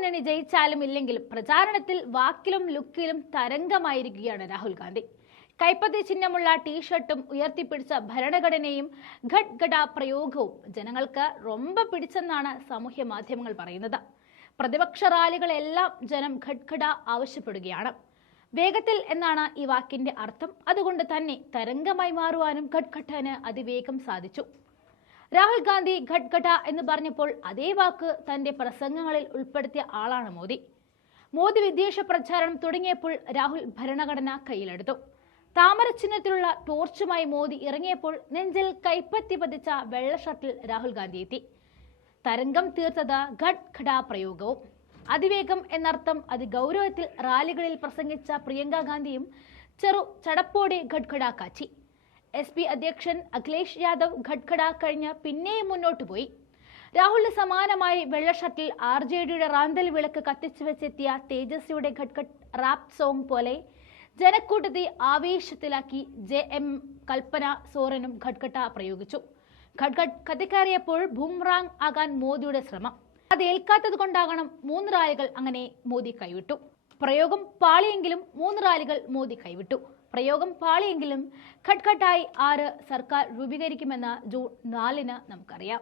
മുന്നണി ജയിച്ചാലും ഇല്ലെങ്കിലും പ്രചാരണത്തിൽ വാക്കിലും ലുക്കിലും തരംഗമായിരിക്കുകയാണ് രാഹുൽ ഗാന്ധി. കൈപ്പത്തി ചിഹ്നമുള്ള ടീഷർട്ടും ഉയർത്തിപ്പിടിച്ച ഭരണഘടനയും ഘട്ഘട പ്രയോഗവും ജനങ്ങൾക്ക് റൊമ്പ പിടിച്ചെന്നാണ് സാമൂഹ്യ മാധ്യമങ്ങൾ പറയുന്നത്. പ്രതിപക്ഷ റാലികളെല്ലാം ജനം ഘട്ഘട ആവശ്യപ്പെടുകയാണ്. വേഗത്തിൽ എന്നാണ് ഈ വാക്കിന്റെ അർത്ഥം. അതുകൊണ്ട് തന്നെ തരംഗമായി മാറുവാനും ഘട്ഘട്ടന് അതിവേഗം സാധിച്ചു. രാഹുൽ ഗാന്ധി ഘട്ഘട എന്ന് പറഞ്ഞപ്പോൾ അതേ വാക്ക് തന്റെ പ്രസംഗങ്ങളിൽ ഉൾപ്പെടുത്തിയ ആളാണ് മോദി. മോദി വിദ്വേഷ പ്രചാരണം തുടങ്ങിയപ്പോൾ രാഹുൽ ഭരണഘടന കയ്യിലെടുത്തു. താമര ചിഹ്നത്തിലുള്ള ടോർച്ചുമായി മോദി ഇറങ്ങിയപ്പോൾ നെഞ്ചിൽ കൈപ്പത്തി പതിച്ച വെള്ള ഷർട്ടിൽ രാഹുൽ ഗാന്ധി എത്തി. തരംഗം തീർത്തത് ഘട്ഘട പ്രയോഗവും. അതിവേഗം എന്നർത്ഥം അതിഗൗരവത്തിൽ റാലികളിൽ പ്രസംഗിച്ച പ്രിയങ്ക ഗാന്ധിയും ചടപ്പോടെ ഘട്ഘട കാച്ചി. SP അധ്യക്ഷൻ അഖിലേഷ് യാദവ് ഘട്ഘട കഴിഞ്ഞ് പിന്നെയും മുന്നോട്ട് പോയി. രാഹുലിന് സമാനമായി വെള്ള ഷർട്ടിൽ RJDയുടെ റാന്തൽ വിളക്ക് കത്തിച്ചു വെച്ചെത്തിയ തേജസ്വിയുടെ ഘട്ഘട് റാപ്പ് സോങ് പോലെ ജനക്കൂട്ടത്തെ ആവേശത്തിലാക്കി JM കൽപ്പന സോറനും ഘട്ഘട പ്രയോഗിച്ചു. ഘട്ഘട് കത്തിക്കയറിയപ്പോൾ ബൂമറാങ് ആകാൻ മോദിയുടെ ശ്രമം. അത് ഏൽക്കാത്തത് കൊണ്ടാകണം 3 റാലികൾ അങ്ങനെ മോദി കൈവിട്ടു. പ്രയോഗം പാളിയെങ്കിലും 3 റാലികൾ മോദി കൈവിട്ടു. പ്രയോഗം പാളിയെങ്കിലും ഘട്ഘട്ടായി 6 സർക്കാർ രൂപീകരിക്കുമെന്ന് ജൂൺ 4 നമുക്കറിയാം.